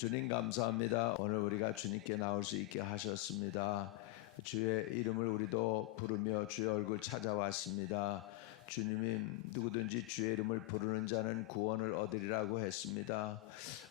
주님 감사합니다. 오늘 우리가 주님께 나올 수 있게 하셨습니다. 주의 이름을 우리도 부르며 주의 얼굴 찾아왔습니다. 주님이 누구든지 주의 이름을 부르는 자는 구원을 얻으리라고 했습니다.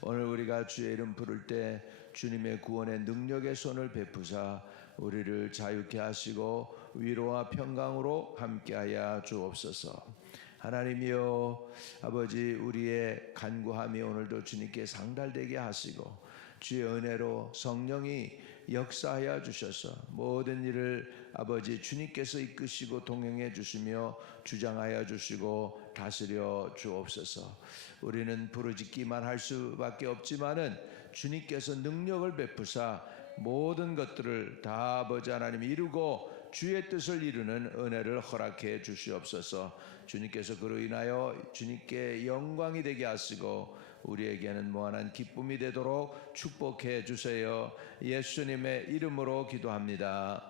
오늘 우리가 주의 이름 부를 때 주님의 구원의 능력의 손을 베푸사 우리를 자유케 하시고 위로와 평강으로 함께하여 주옵소서. 하나님이여 아버지, 우리의 간구함이 오늘도 주님께 상달되게 하시고 주의 은혜로 성령이 역사하여 주셔서 모든 일을 아버지 주님께서 이끄시고 동행해 주시며 주장하여 주시고 다스려 주옵소서. 우리는 부르짖기만 할 수밖에 없지만은 주님께서 능력을 베푸사 모든 것들을 다 아버지 하나님 이루고 주의 뜻을 이루는 은혜를 허락해 주시옵소서. 주님께서 그로 인하여 주님께 영광이 되게 하시고 우리에게는 무한한 기쁨이 되도록 축복해 주세요. 예수님의 이름으로 기도합니다.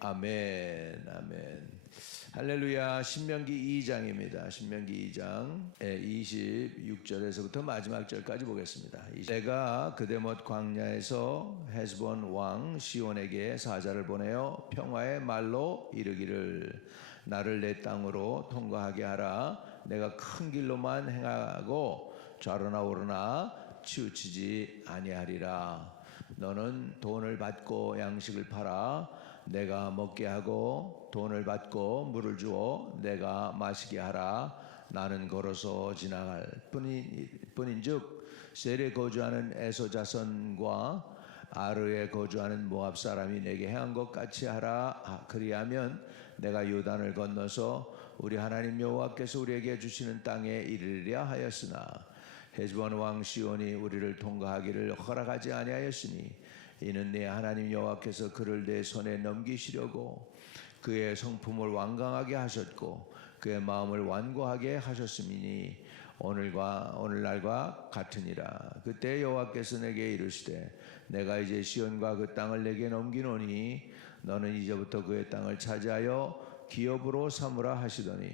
아멘. 아멘. 할렐루야. 신명기 2장입니다. 신명기 2장 26절에서부터 마지막 절까지 보겠습니다. 내가 그데못 광야에서 헤스본 왕 시온에게 사자를 보내어 평화의 말로 이르기를 나를 내 땅으로 통과하게 하라. 내가 큰 길로만 행하고 좌로나 우로나 치우치지 아니하리라. 너는 돈을 받고 양식을 팔아 내가 먹게 하고 돈을 받고 물을 주어 내가 마시게 하라. 나는 걸어서 지나갈 뿐인즉 셀에 거주하는 에서 자손과 아르에 거주하는 모압 사람이 내게 행한 것 같이 하라. 그리하면 내가 요단을 건너서 우리 하나님 여호와께서 우리에게 주시는 땅에 이르리라 하였으나 헤스본 왕 시온이 우리를 통과하기를 허락하지 아니하였으니 이는 내 하나님 여호와께서 그를 내 손에 넘기시려고 그의 성품을 완강하게 하셨고 그의 마음을 완고하게 하셨음이니 오늘날과 같으니라. 그때 여호와께서 내게 이르시되 내가 이제 시온과 그 땅을 내게 넘기노니 너는 이제부터 그의 땅을 차지하여 기업으로 삼으라 하시더니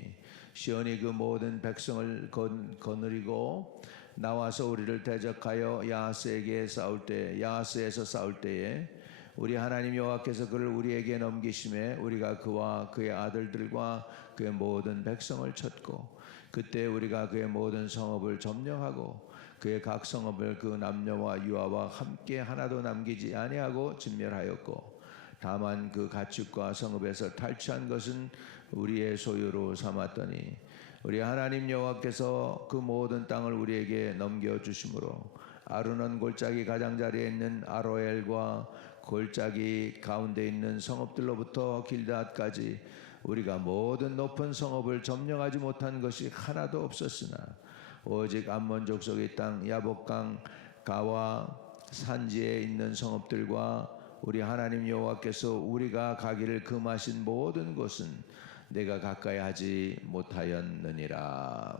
시온이 그 모든 백성을 거느리고 나와서 우리를 대적하여 야하스에서 싸울 때에 우리 하나님 여호와께서 그를 우리에게 넘기심에 우리가 그와 그의 아들들과 그의 모든 백성을 쳤고 그때 우리가 그의 모든 성읍을 점령하고 그의 각 성읍을 그 남녀와 유아와 함께 하나도 남기지 아니하고 진멸하였고 다만 그 가축과 성읍에서 탈취한 것은 우리의 소유로 삼았더니 우리 하나님 여호와께서 그 모든 땅을 우리에게 넘겨주심으로 아르논 골짜기 가장자리에 있는 아로엘과 골짜기 가운데 있는 성읍들로부터 길드앗까지 우리가 모든 높은 성읍을 점령하지 못한 것이 하나도 없었으나 오직 암몬 족속의 땅 야복강 가와 산지에 있는 성읍들과 우리 하나님 여호와께서 우리가 가기를 금하신 모든 곳은 내가 가까이 하지 못하였느니라.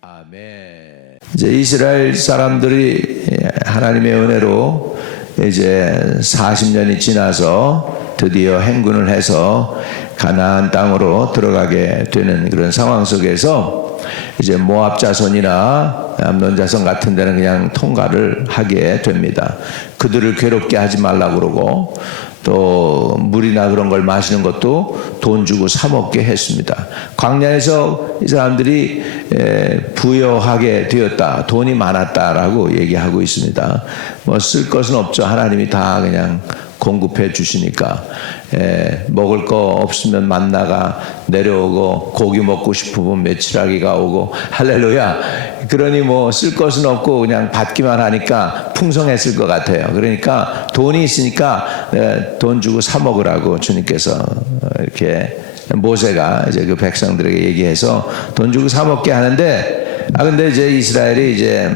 아멘. 이제 이스라엘 사람들이 하나님의 은혜로 이제 40년이 지나서 드디어 행군을 해서 가나안 땅으로 들어가게 되는 그런 상황 속에서 이제 모압 자손이나 암논 자손 같은 데는 그냥 통과를 하게 됩니다. 그들을 괴롭게 하지 말라고 그러고 또 물이나 그런 걸 마시는 것도 돈 주고 사 먹게 했습니다. 광야에서 이 사람들이 부여하게 되었다, 돈이 많았다라고 얘기하고 있습니다. 뭐 쓸 것은 없죠. 하나님이 다 그냥 공급해 주시니까. 먹을 거 없으면 만나가 내려오고 고기 먹고 싶으면 메추라기가 오고 할렐루야. 그러니 뭐 쓸 것은 없고 그냥 받기만 하니까 풍성했을 것 같아요. 그러니까 돈이 있으니까 돈 주고 사 먹으라고 주님께서 이렇게 모세가 이제 그 백성들에게 얘기해서 돈 주고 사 먹게 하는데, 근데 이제 이스라엘이 이제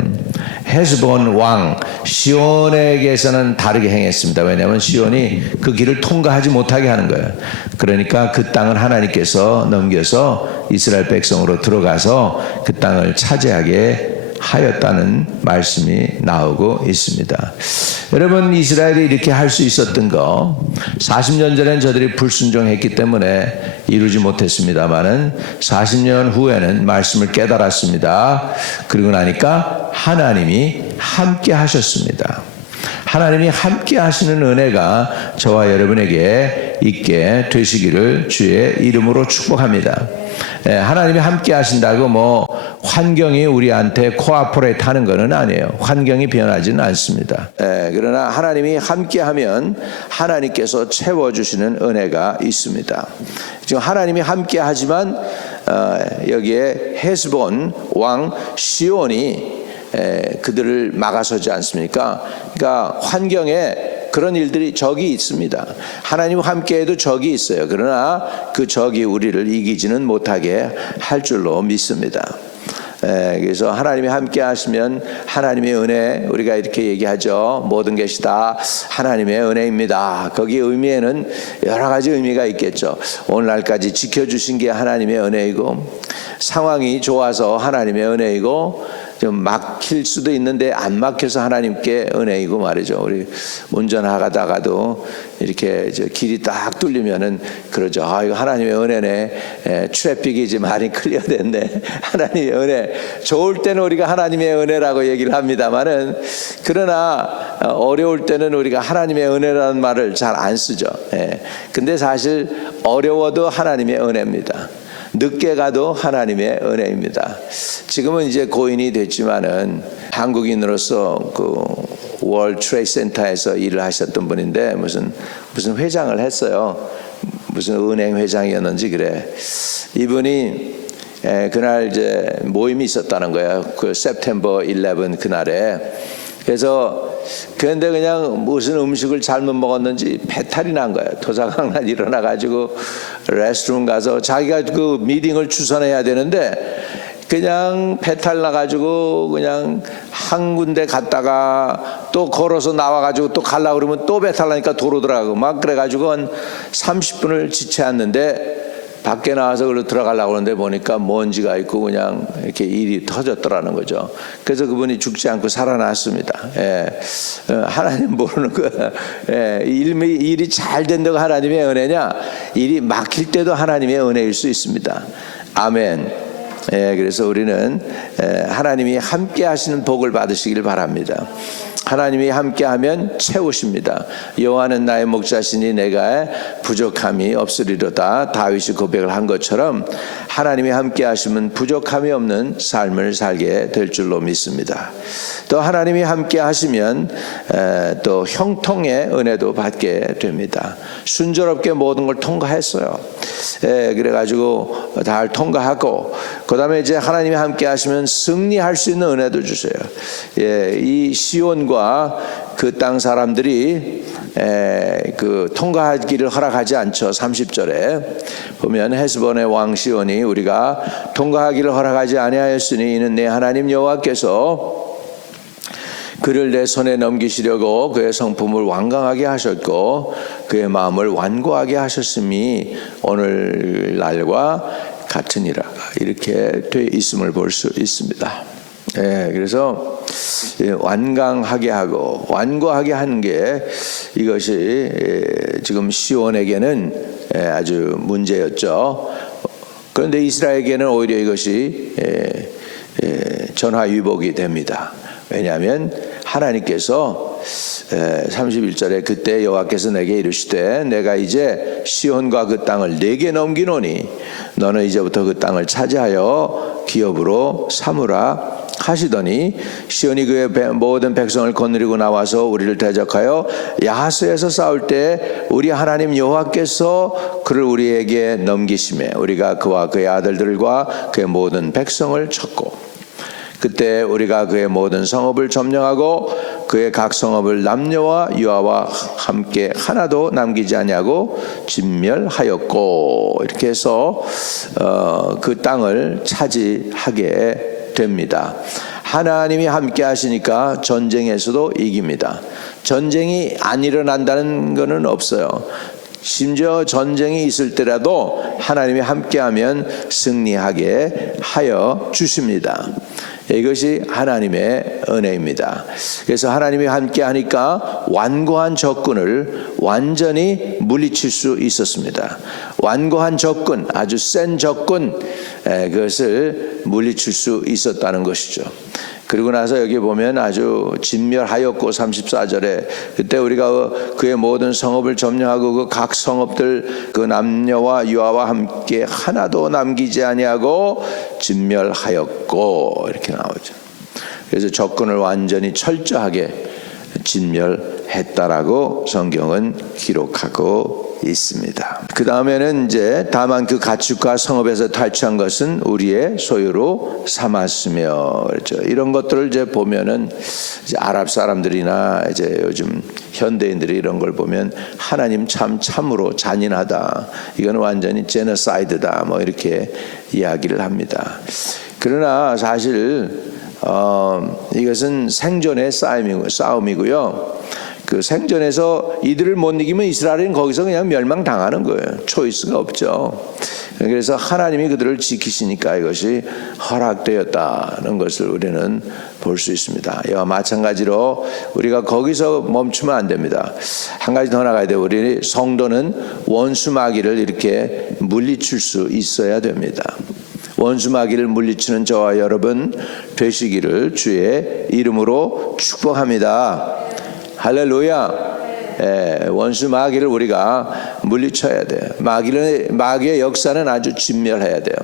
헤스본 왕 시온에게서는 다르게 행했습니다. 왜냐하면 시온이 그 길을 통과하지 못하게 하는 거예요. 그러니까 그 땅을 하나님께서 넘겨서 이스라엘 백성으로 들어가서 그 땅을 차지하게 하였다는 말씀이 나오고 있습니다. 여러분, 이스라엘이 이렇게 할 수 있었던 거 40년 전엔 저들이 불순종했기 때문에 이루지 못했습니다마는 40년 후에는 말씀을 깨달았습니다. 그리고 나니까 하나님이 함께 하셨습니다. 하나님이 함께 하시는 은혜가 저와 여러분에게 있게 되시기를 주의 이름으로 축복합니다. 하나님이 함께 하신다고 환경이 우리한테 코아포레이트 하는 것은 아니에요. 환경이 변하지는 않습니다. 그러나 하나님이 함께 하면 하나님께서 채워주시는 은혜가 있습니다. 지금 하나님이 함께 하지만 여기에 헤스본 왕 시온이 그들을 막아서지 않습니까? 그러니까 환경에 그런 일들이 적이 있습니다. 하나님 함께해도 적이 있어요. 그러나 그 적이 우리를 이기지는 못하게 할 줄로 믿습니다. 그래서 하나님이 함께 하시면 하나님의 은혜, 우리가 이렇게 얘기하죠. 모든 것이 다 하나님의 은혜입니다. 거기 의미에는 여러 가지 의미가 있겠죠. 오늘날까지 지켜주신 게 하나님의 은혜이고, 상황이 좋아서 하나님의 은혜이고, 좀 막힐 수도 있는데 안 막혀서 하나님께 은혜이고 말이죠. 우리 운전하다가도 이렇게 길이 딱 뚫리면은 그러죠. 이거 하나님의 은혜네. 트래픽이 이제 많이 클리어됐네. 하나님의 은혜. 좋을 때는 우리가 하나님의 은혜라고 얘기를 합니다만은, 그러나 어려울 때는 우리가 하나님의 은혜라는 말을 잘 안 쓰죠. 근데 사실 어려워도 하나님의 은혜입니다. 늦게 가도 하나님의 은혜입니다. 지금은 이제 고인이 됐지만은 한국인으로서 그 월드 트레이드 센터에서 일을 하셨던 분인데 무슨 회장을 했어요. 무슨 은행 회장이었는지 그래. 이분이 그날 이제 모임이 있었다는 거예요. 그 September 11 그날에. 그래서 그런데 그냥 무슨 음식을 잘못 먹었는지 배탈이 난 거예요. 토사강날 일어나가지고 레스트룸 가서 자기가 그 미팅을 추선해야 되는데 그냥 배탈 나가지고 그냥 한 군데 갔다가 또 걸어서 나와가지고 또 가려고 그러면 또 배탈 나니까 도로 들어가고 막 그래가지고 한 30분을 지체했는데 밖에 나와서 그걸로 들어가려고 하는데 보니까 먼지가 있고 그냥 이렇게 일이 터졌더라는 거죠. 그래서 그분이 죽지 않고 살아났습니다. 하나님 모르는 거야. 일이 잘 된다고 하나님의 은혜냐? 일이 막힐 때도 하나님의 은혜일 수 있습니다. 아멘. 그래서 우리는 하나님이 함께 하시는 복을 받으시길 바랍니다. 하나님이 함께하면 채우십니다. 여호와는 나의 목자시니 내가 부족함이 없으리로다. 다윗이 고백을 한 것처럼 하나님이 함께하시면 부족함이 없는 삶을 살게 될 줄로 믿습니다. 또 하나님이 함께하시면 또 형통의 은혜도 받게 됩니다. 순조롭게 모든 걸 통과했어요. 그래가지고 다 통과하고 그 다음에 이제 하나님이 함께하시면 승리할 수 있는 은혜도 주세요. 이 시온과 그 땅 사람들이 그 통과하기를 허락하지 않죠. 30절에 보면 헤스본의 왕 시온이 우리가 통과하기를 허락하지 아니하였으니 이는 내 하나님 여호와께서 그를 내 손에 넘기시려고 그의 성품을 완강하게 하셨고 그의 마음을 완고하게 하셨음이 오늘날과 같으니라. 이렇게 돼 있음을 볼 수 있습니다. 그래서 완강하게 하고 완고하게 하는 게 이것이 지금 시온에게는 아주 문제였죠. 그런데 이스라엘에게는 오히려 이것이 전화위복이 됩니다. 왜냐하면 하나님께서 31절에 그때 여호와께서 내게 이르시되 내가 이제 시온과 그 땅을 내게 넘기노니 너는 이제부터 그 땅을 차지하여 기업으로 삼으라 하시더니 시온이 그의 모든 백성을 거느리고 나와서 우리를 대적하여 야하스에서 싸울 때 우리 하나님 여호와께서 그를 우리에게 넘기심에 우리가 그와 그의 아들들과 그의 모든 백성을 쳤고 그때 우리가 그의 모든 성읍을 점령하고 그의 각 성읍을 남녀와 유아와 함께 하나도 남기지 아니하고 진멸하였고 이렇게 해서 그 땅을 차지하게 됩니다. 하나님이 함께 하시니까 전쟁에서도 이깁니다. 전쟁이 안 일어난다는 것은 없어요. 심지어 전쟁이 있을 때라도 하나님이 함께하면 승리하게 하여 주십니다. 이것이 하나님의 은혜입니다. 그래서 하나님이 함께 하니까 완고한 적군을 완전히 물리칠 수 있었습니다. 완고한 적군, 아주 센 적군, 그것을 물리칠 수 있었다는 것이죠. 그리고 나서 여기 보면 아주 진멸하였고 34절에 그때 우리가 그의 모든 성읍을 점령하고 그 각 성읍들 그 남녀와 유아와 함께 하나도 남기지 아니하고 진멸하였고 이렇게 나오죠. 그래서 적군을 완전히 철저하게 진멸했다라고 성경은 기록하고 있습니다. 그 다음에는 이제 다만 그 가축과 성읍에서 탈취한 것은 우리의 소유로 삼았으며 그렇죠. 이런 것들을 이제 보면은 이제 아랍 사람들이나 이제 요즘 현대인들이 이런 걸 보면 하나님 참으로 잔인하다. 이건 완전히 제너사이드다. 뭐 이렇게 이야기를 합니다. 그러나 사실 이것은 생존의 싸움이고요. 그 생존에서 이들을 못 이기면 이스라엘은 거기서 그냥 멸망당하는 거예요. 초이스가 없죠. 그래서 하나님이 그들을 지키시니까 이것이 허락되었다는 것을 우리는 볼 수 있습니다. 이와 마찬가지로 우리가 거기서 멈추면 안 됩니다. 한 가지 더 나가야 돼요. 우리 성도는 원수 마귀를 이렇게 물리칠 수 있어야 됩니다. 원수 마귀를 물리치는 저와 여러분 되시기를 주의 이름으로 축복합니다. 할렐루야. 원수 마귀를 우리가 물리쳐야 돼요. 마귀의 역사는 아주 진멸해야 돼요.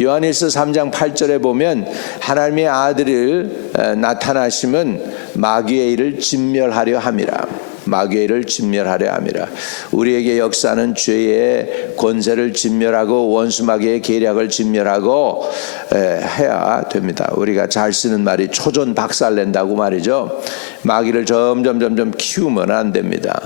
요한일서 3장 8절에 보면 하나님의 아들을 나타나심은 마귀의 일을 진멸하려 함이라. 마귀의 일을 진멸하려 함이라. 우리에게 역사는 죄의 권세를 진멸하고 원수 마귀의 계략을 진멸하고 해야 됩니다. 우리가 잘 쓰는 말이 초전 박살낸다고 말이죠. 마귀를 점점 키우면 안 됩니다.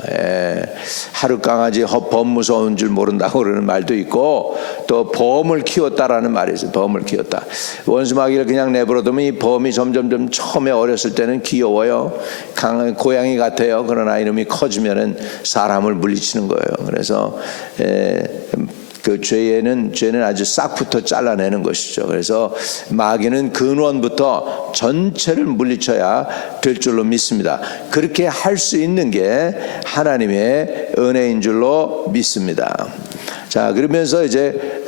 하루 강아지 범 무서운 줄 모른다고 그러는 말도 있고 또 범을 키웠다라는 말이 있어요. 범을 키웠다. 원수 마귀를 그냥 내버려두면 이 범이 점점 처음에 어렸을 때는 귀여워요. 강한 고양이 같아요. 그러나 이놈이 커지면은 사람을 물리치는 거예요. 그래서 그 죄는 아주 싹부터 잘라내는 것이죠. 그래서 마귀는 근원부터 전체를 물리쳐야 될 줄로 믿습니다. 그렇게 할 수 있는 게 하나님의 은혜인 줄로 믿습니다. 자, 그러면서 이제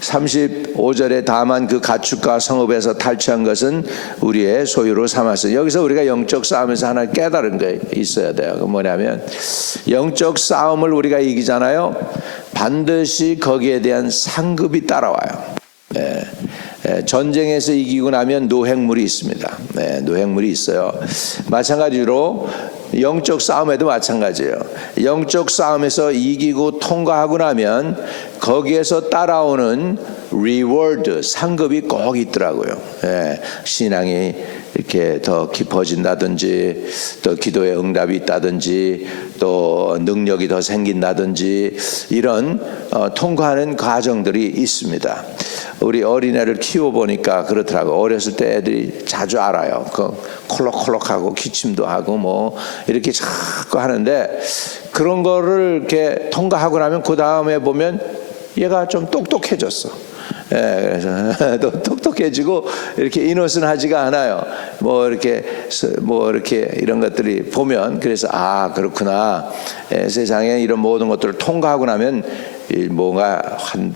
35절에 다만 그 가축과 성읍에서 탈취한 것은 우리의 소유로 삼았어요. 여기서 우리가 영적 싸움에서 하나 깨달은 게 있어야 돼요. 그 뭐냐면 영적 싸움을 우리가 이기잖아요. 반드시 거기에 대한 상급이 따라와요. 전쟁에서 이기고 나면 노획물이 있습니다. 노획물이 있어요. 마찬가지로 영적 싸움에도 마찬가지예요. 영적 싸움에서 이기고 통과하고 나면 거기에서 따라오는 리워드, 상급이 꼭 있더라고요. 신앙이 이렇게 더 깊어진다든지 또 기도에 응답이 있다든지 또 능력이 더 생긴다든지 이런 통과하는 과정들이 있습니다. 우리 어린애를 키워보니까 그렇더라고. 어렸을 때 애들이 자주 알아요. 그 콜록콜록하고 기침도 하고 뭐 이렇게 자꾸 하는데 그런 거를 이렇게 통과하고 나면 그 다음에 보면 얘가 좀 똑똑해졌어. 그래서 또 똑똑해지고 이렇게 이노슨하지가 않아요. 뭐 이렇게 이런 것들이 보면 그래서 그렇구나. 세상에 이런 모든 것들을 통과하고 나면 뭔가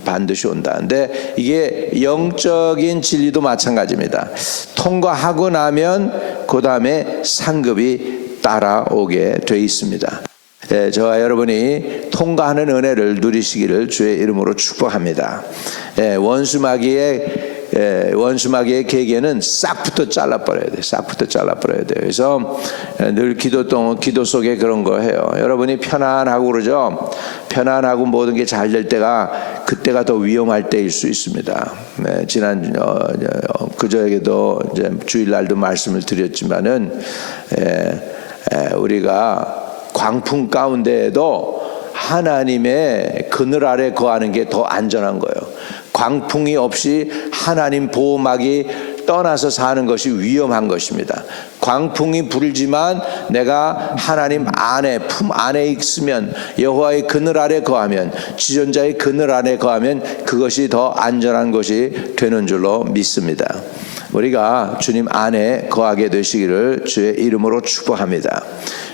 반드시 온다. 근데 이게 영적인 진리도 마찬가지입니다. 통과하고 나면 그 다음에 상급이 따라오게 돼 있습니다. 저와 여러분이 통과하는 은혜를 누리시기를 주의 이름으로 축복합니다. 원수 마귀의 계계는 싹부터 잘라버려야 돼. 싹부터 잘라버려야 돼. 그래서 늘 기도 속에 그런 거 해요. 여러분이 편안하고 그러죠. 편안하고 모든 게 잘 될 때가 그때가 더 위험할 때일 수 있습니다. 지난 그저에게도 이제 주일날도 말씀을 드렸지만은 우리가 광풍 가운데에도 하나님의 그늘 아래 거하는 게 더 안전한 거예요. 광풍이 없이 하나님 보호막이 떠나서 사는 것이 위험한 것입니다. 광풍이 불지만 내가 하나님 안에 품 안에 있으면 여호와의 그늘 아래 거하면 지존자의 그늘 안에 거하면 그것이 더 안전한 것이 되는 줄로 믿습니다. 우리가 주님 안에 거하게 되시기를 주의 이름으로 축복합니다.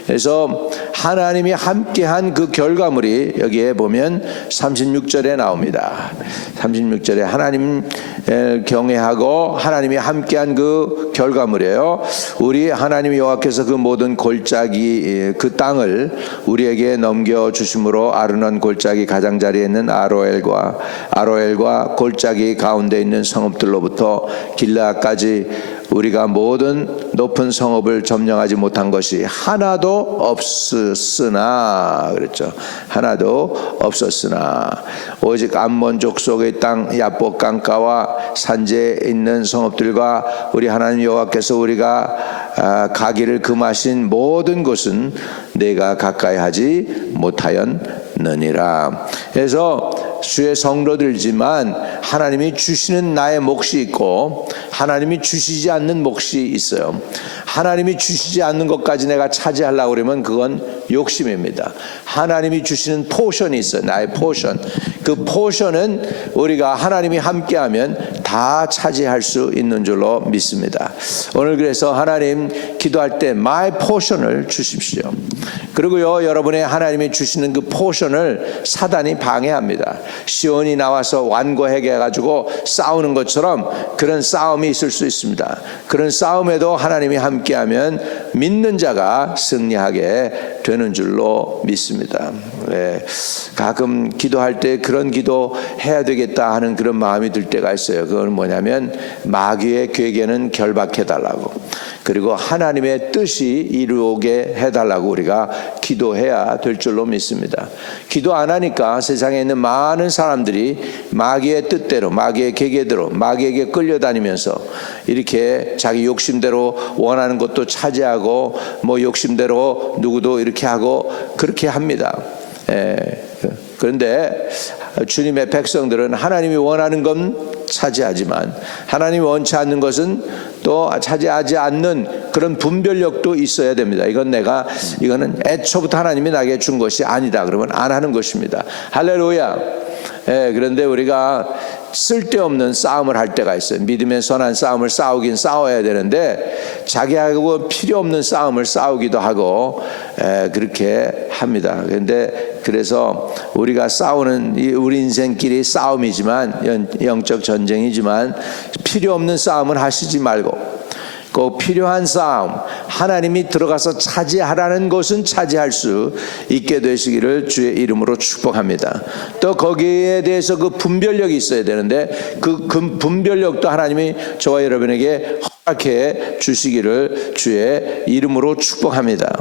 그래서 하나님이 함께한 그 결과물이 여기에 보면 36절에 나옵니다. 36절에 하나님 경외하고 하나님이 함께한 그 결과물이에요. 우리 하나님 여호와께서 그 모든 골짜기 그 땅을 우리에게 넘겨주심으로 아르논 골짜기 가장자리에 있는 아로엘과 골짜기 가운데 있는 성읍들로부터 길라까지 우리가 모든 높은 성읍을 점령하지 못한 것이 하나도 없었으나, 그랬죠. 하나도 없었으나 오직 암몬 족속의 땅 야복 강가와 산지에 있는 성읍들과 우리 하나님 여호와께서 우리가 가기를 금하신 모든 곳은 내가 가까이 하지 못하였느니라. 그래서 주의 성도들지만 하나님이 주시는 나의 몫이 있고 하나님이 주시지 않는 몫이 있어요. 하나님이 주시지 않는 것까지 내가 차지하려고 그러면 그건 욕심입니다. 하나님이 주시는 포션이 있어요. 나의 포션. 그 포션은 우리가 하나님이 함께하면 다 차지할 수 있는 줄로 믿습니다. 오늘 그래서 하나님 기도할 때 my 포션을 주십시오. 그리고요, 여러분의 하나님이 주시는 그 포션을 사단이 방해합니다. 시온이 나와서 완고하게 해가지고 싸우는 것처럼 그런 싸움이 있을 수 있습니다. 그런 싸움에도 하나님이 함께하면 믿는 자가 승리하게 되는 줄로 믿습니다. 네. 가끔 기도할 때 그런 기도 해야 되겠다 하는 그런 마음이 들 때가 있어요. 그건 뭐냐면 마귀의 괴계는 결박해달라고, 그리고 하나님의 뜻이 이루게 해달라고 우리가 기도해야 될 줄로 믿습니다. 기도 안 하니까 세상에 있는 많은 사람들이 마귀의 뜻대로, 마귀의 계계대로, 마귀에게 끌려다니면서 이렇게 자기 욕심대로 원하는 것도 차지하고 뭐 욕심대로 누구도 이렇게 하고 그렇게 합니다. 그런데 주님의 백성들은 하나님이 원하는 건 차지하지만 하나님이 원치 않는 것은 또 차지하지 않는 그런 분별력도 있어야 됩니다. 이거는 애초부터 하나님이 나에게 준 것이 아니다 그러면 안 하는 것입니다. 할렐루야. 그런데 우리가 쓸데없는 싸움을 할 때가 있어요. 믿음의 선한 싸움을 싸우긴 싸워야 되는데 자기하고 필요 없는 싸움을 싸우기도 하고 그렇게 합니다. 그런데 그래서 우리가 싸우는 우리 인생끼리 싸움이지만 영적 전쟁이지만 필요 없는 싸움은 하시지 말고 꼭 필요한 싸움, 하나님이 들어가서 차지하라는 것은 차지할 수 있게 되시기를 주의 이름으로 축복합니다. 또 거기에 대해서 그 분별력이 있어야 되는데 그 분별력도 하나님이 저와 여러분에게 허락해 주시기를 주의 이름으로 축복합니다.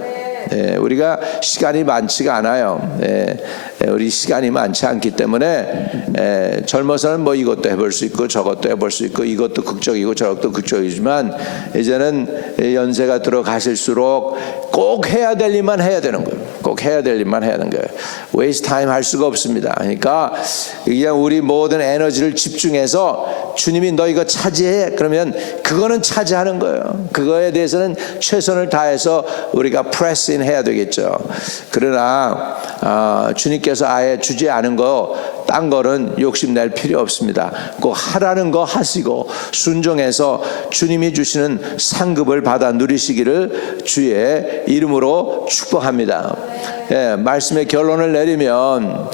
우리가 시간이 많지가 않아요. 우리 시간이 많지 않기 때문에 젊어서는 뭐 이것도 해볼 수 있고 저것도 해볼 수 있고 이것도 극적이고 저것도 극적이지만 이제는 연세가 들어가실수록 꼭 해야 될 일만 해야 되는 거예요. 꼭 해야 될 일만 해야 되는 거예요. 웨이스트 타임 할 수가 없습니다. 그러니까 그냥 우리 모든 에너지를 집중해서 주님이 너 이거 차지해 그러면 그거는 차지하는 거예요. 그거에 대해서는 최선을 다해서 우리가 프레스인 해야 되겠죠. 그러나 주님께서 아예 주지 않은 거 딴 거는 욕심낼 필요 없습니다. 꼭 하라는 거 하시고 순종해서 주님이 주시는 상급을 받아 누리시기를 주의 이름으로 축복합니다. 말씀의 결론을 내리면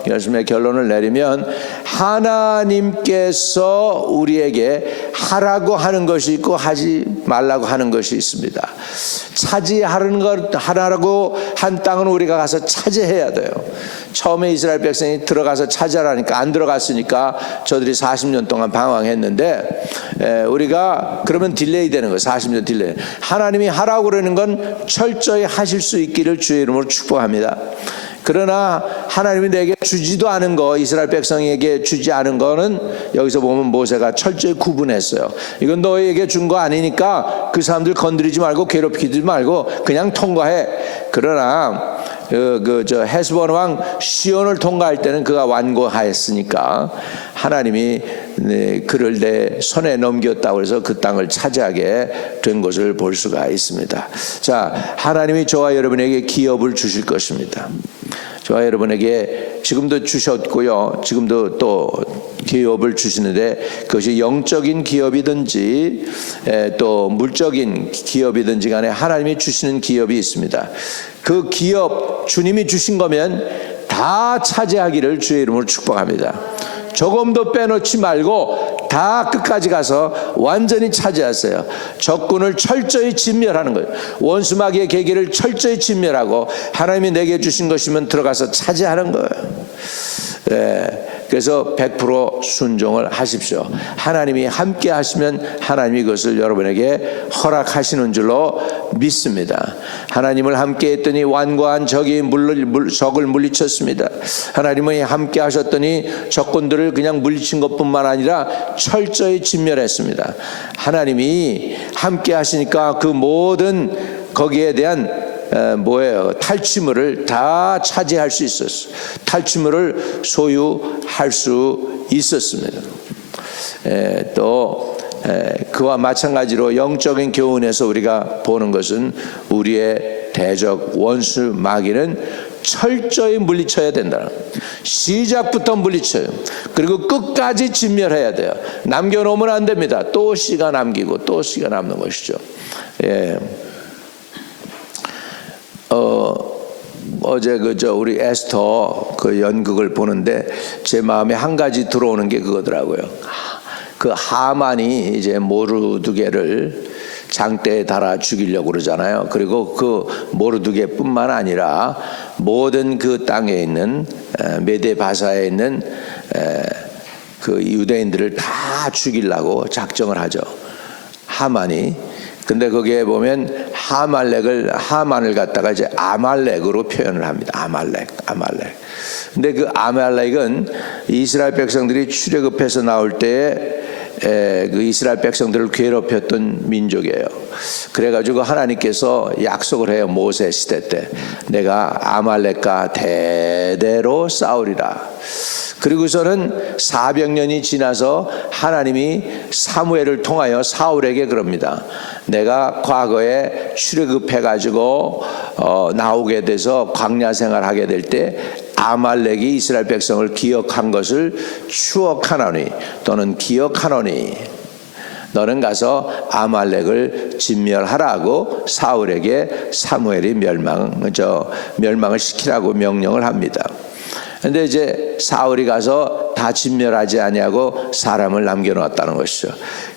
하나님께서 우리에게 하라고 하는 것이 있고 하지 말라고 하는 것이 있습니다. 하라고 한 땅은 우리가 가서 차지해야 돼요. 처음에 이스라엘 백성이 들어가서 차지하라니까 안 들어갔으니까 저들이 40년 동안 방황했는데 우리가 그러면 딜레이 되는 거예요. 40년 딜레이. 하나님이 하라고 그러는 건 철저히 하실 수 있기를 주의 이름으로 축복합니다. 그러나 하나님이 내게 주지도 않은 거, 이스라엘 백성에게 주지 않은 거는 여기서 보면 모세가 철저히 구분했어요. 이건 너에게 준 거 아니니까 그 사람들 건드리지 말고 괴롭히지 말고 그냥 통과해. 그러나 헤스본 왕 시온을 통과할 때는 그가 완고하였으니까 하나님이 그를 내 손에 넘겼다고 해서 그 땅을 차지하게 된 것을 볼 수가 있습니다. 자, 하나님이 저와 여러분에게 기업을 주실 것입니다. 저와 여러분에게 지금도 주셨고요. 지금도 또 기업을 주시는데 그것이 영적인 기업이든지 또 물적인 기업이든지 간에 하나님이 주시는 기업이 있습니다. 그 기업 주님이 주신 거면 다 차지하기를 주의 이름으로 축복합니다. 조금도 빼놓지 말고 다 끝까지 가서 완전히 차지하세요. 적군을 철저히 진멸하는 거예요. 원수 마귀의 계기를 철저히 진멸하고 하나님이 내게 주신 것이면 들어가서 차지하는 거예요. 그래서 100% 순종을 하십시오. 하나님이 함께 하시면 하나님이 그것을 여러분에게 허락하시는 줄로 믿습니다. 하나님을 함께 했더니 완고한 적이 적을 물리쳤습니다. 하나님이 함께 하셨더니 적군들을 그냥 물리친 것뿐만 아니라 철저히 진멸했습니다. 하나님이 함께 하시니까 그 모든 거기에 대한 탈취물을 다 차지할 수 있었어요. 탈취물을 소유할 수 있었습니다. 또 그와 마찬가지로 영적인 교훈에서 우리가 보는 것은 우리의 대적 원수 마귀는 철저히 물리쳐야 된다. 시작부터 물리쳐요. 그리고 끝까지 진멸해야 돼요. 남겨놓으면 안 됩니다. 또 씨가 남기고 또 씨가 남는 것이죠. 어제 우리 에스터 그 연극을 보는데 제 마음에 한 가지 들어오는 게 그거더라고요. 그 하만이 이제 모르드게를 장대에 달아 죽이려고 그러잖아요. 그리고 그 모르드게뿐만 아니라 모든 그 땅에 있는 메데 바사에 있는 그 유대인들을 다 죽이려고 작정을 하죠. 하만이. 근데 거기에 보면 하만을 갖다가 이제 아말렉으로 표현을 합니다. 아말렉. 근데 그 아말렉은 이스라엘 백성들이 출애굽해서 나올 때에 그 이스라엘 백성들을 괴롭혔던 민족이에요. 그래가지고 하나님께서 약속을 해요. 모세 시대 때 내가 아말렉과 대대로 싸우리라. 그리고서는 400년이 지나서 하나님이 사무엘을 통하여 사울에게 그럽니다. 내가 과거에 출애굽해가지고 나오게 돼서 광야 생활하게 될 때 아말렉이 이스라엘 백성을 기억한 것을 추억하노니 또는 기억하노니 너는 가서 아말렉을 진멸하라고 사울에게 사무엘이 멸망을 시키라고 명령을 합니다. 근데 이제 사울이 가서 다 진멸하지 아니하고 사람을 남겨놓았다는 것이죠.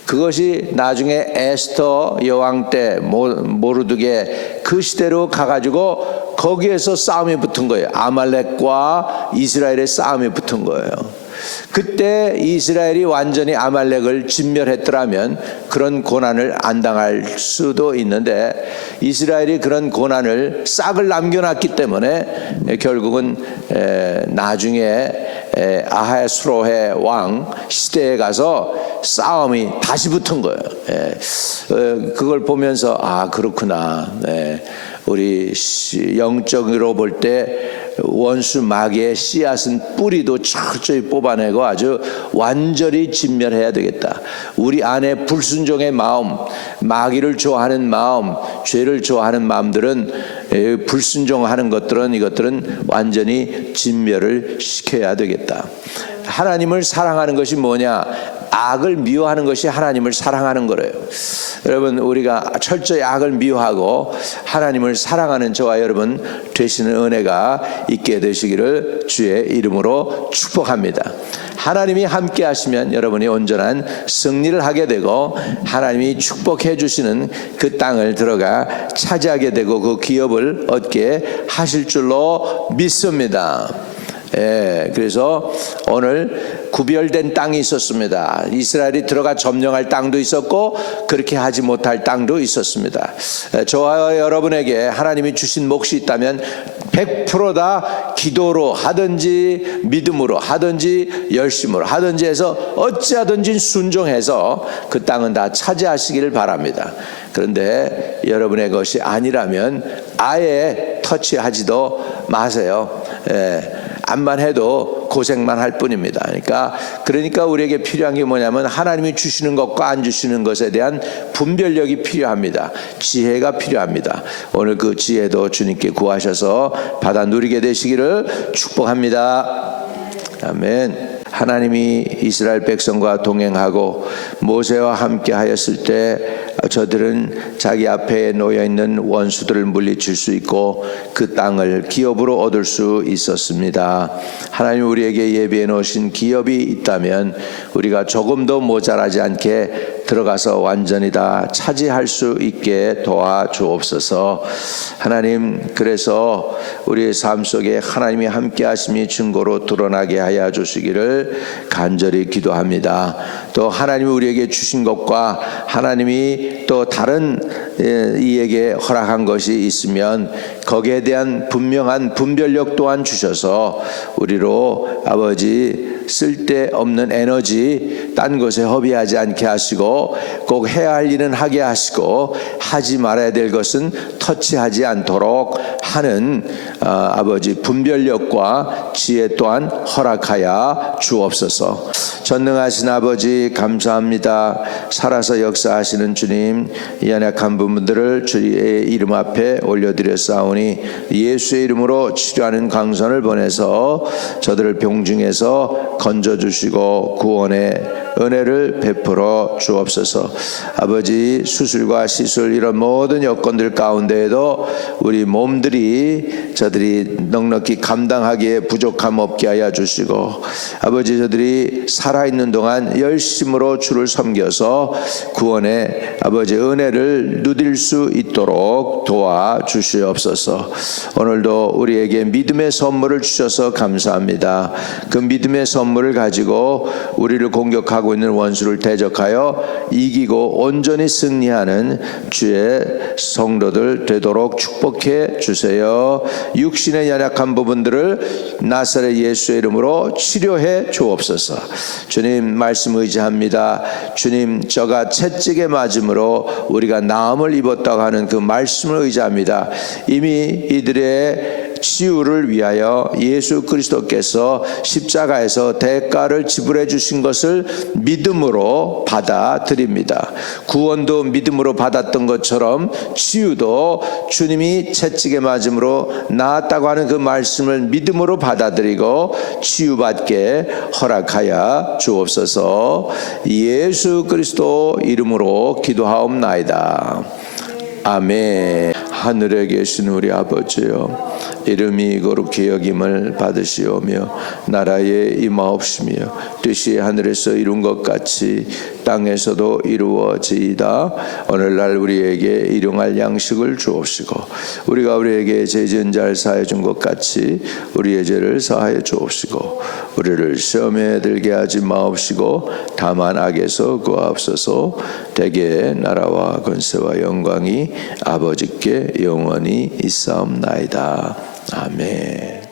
그것이 나중에 에스터 여왕 때 모르드게 그 시대로 가가지고 거기에서 싸움이 붙은 거예요. 아말렉과 이스라엘의 싸움이 붙은 거예요. 그때 이스라엘이 완전히 아말렉을 진멸했더라면 그런 고난을 안 당할 수도 있는데 이스라엘이 그런 고난을 싹을 남겨놨기 때문에 결국은 나중에 아하수로의 왕 시대에 가서 싸움이 다시 붙은 거예요. 그걸 보면서 그렇구나. 우리 영적으로 볼 때 원수 마귀의 씨앗은 뿌리도 철저히 뽑아내고 아주 완전히 진멸해야 되겠다. 우리 안에 불순종의 마음, 마귀를 좋아하는 마음, 죄를 좋아하는 마음들은 불순종하는 이것들은 완전히 진멸을 시켜야 되겠다. 하나님을 사랑하는 것이 뭐냐? 악을 미워하는 것이 하나님을 사랑하는 거래요. 여러분, 우리가 철저히 악을 미워하고 하나님을 사랑하는 저와 여러분 되시는 은혜가 있게 되시기를 주의 이름으로 축복합니다. 하나님이 함께 하시면 여러분이 온전한 승리를 하게 되고 하나님이 축복해 주시는 그 땅을 들어가 차지하게 되고 그 기업을 얻게 하실 줄로 믿습니다. 그래서 오늘 구별된 땅이 있었습니다. 이스라엘이 들어가 점령할 땅도 있었고 그렇게 하지 못할 땅도 있었습니다. 저와 여러분에게 하나님이 주신 몫이 있다면 100% 다 기도로 하든지 믿음으로 하든지 열심으로 하든지 해서 어찌하든지 순종해서 그 땅은 다 차지하시기를 바랍니다. 그런데 여러분의 것이 아니라면 아예 터치하지도 마세요. 암만 해도 고생만 할 뿐입니다. 그러니까 우리에게 필요한 게 뭐냐면 하나님이 주시는 것과 안 주시는 것에 대한 분별력이 필요합니다. 지혜가 필요합니다. 오늘 그 지혜도 주님께 구하셔서 받아 누리게 되시기를 축복합니다. 아멘. 하나님이 이스라엘 백성과 동행하고 모세와 함께 하였을 때 저들은 자기 앞에 놓여 있는 원수들을 물리칠 수 있고 그 땅을 기업으로 얻을 수 있었습니다. 하나님 우리에게 예비해 놓으신 기업이 있다면 우리가 조금도 모자라지 않게 들어가서 완전히 다 차지할 수 있게 도와주옵소서. 하나님, 그래서 우리의 삶 속에 하나님이 함께 하심이 증거로 드러나게 하여 주시기를 간절히 기도합니다. 또 하나님이 우리에게 주신 것과 하나님이 또 다른 이에게 허락한 것이 있으면 거기에 대한 분명한 분별력 또한 주셔서 우리로 아버지 쓸데없는 에너지 딴 것에 허비하지 않게 하시고 꼭 해야 할 일은 하게 하시고 하지 말아야 될 것은 터치하지 않도록 하는 아버지 분별력과 지혜 또한 허락하여 주옵소서. 전능하신 아버지 감사합니다. 살아서 역사하시는 주님, 이 연약한 부분들을 주의 이름 앞에 올려드렸사오니 예수의 이름으로 치료하는 강선을 보내서 저들을 병중에서 건져주시고 구원의 은혜를 베풀어 주옵소서. 아버지, 수술과 시술 이런 모든 여건들 가운데에도 우리 몸들이 저들이 넉넉히 감당하기에 부족함 없게 하여 주시고 아버지, 저들이 살아있는 동안 열심으로 주를 섬겨서 구원의 아버지 은혜를 누릴 수 있도록 도와주시옵소서. 오늘도 우리에게 믿음의 선물을 주셔서 감사합니다. 그 믿음의 선물을 가지고 우리를 공격하고 있는 원수를 대적하여 이기고 온전히 승리하는 주의 성도들 되도록 축복해 주세요. 육신의 연약한 부분들을 나사렛 예수의 이름으로 치료해 주옵소서. 주님 말씀 의지합니다. 주님, 저가 채찍에 맞음으로 우리가 나음을 입었다고 하는 그 말씀을 의지합니다. 이미 이들의 치유를 위하여 예수 그리스도께서 십자가에서 대가를 지불해 주신 것을 믿음으로 받아들입니다. 구원도 믿음으로 받았던 것처럼 치유도 주님이 채찍에 맞음으로 나았다고 하는 그 말씀을 믿음으로 받아들이고 치유받게 허락하여 주옵소서. 예수 그리스도 이름으로 기도하옵나이다. 아멘. 하늘에 계신 우리 아버지여, 이름이 거룩히 여김을 받으시오며 나라에 임하옵시며 뜻이 하늘에서 이룬 것 같이 땅에서도 이루어지이다. 오늘날 우리에게 일용할 양식을 주옵시고 우리가 우리에게 죄 지은 자를 사하여 준 것 같이 우리의 죄를 사하여 주옵시고 우리를 시험에 들게 하지 마옵시고 다만 악에서 구하옵소서. 대개 나라와 권세와 영광이 아버지께 영원히 있사옵나이다. 아멘.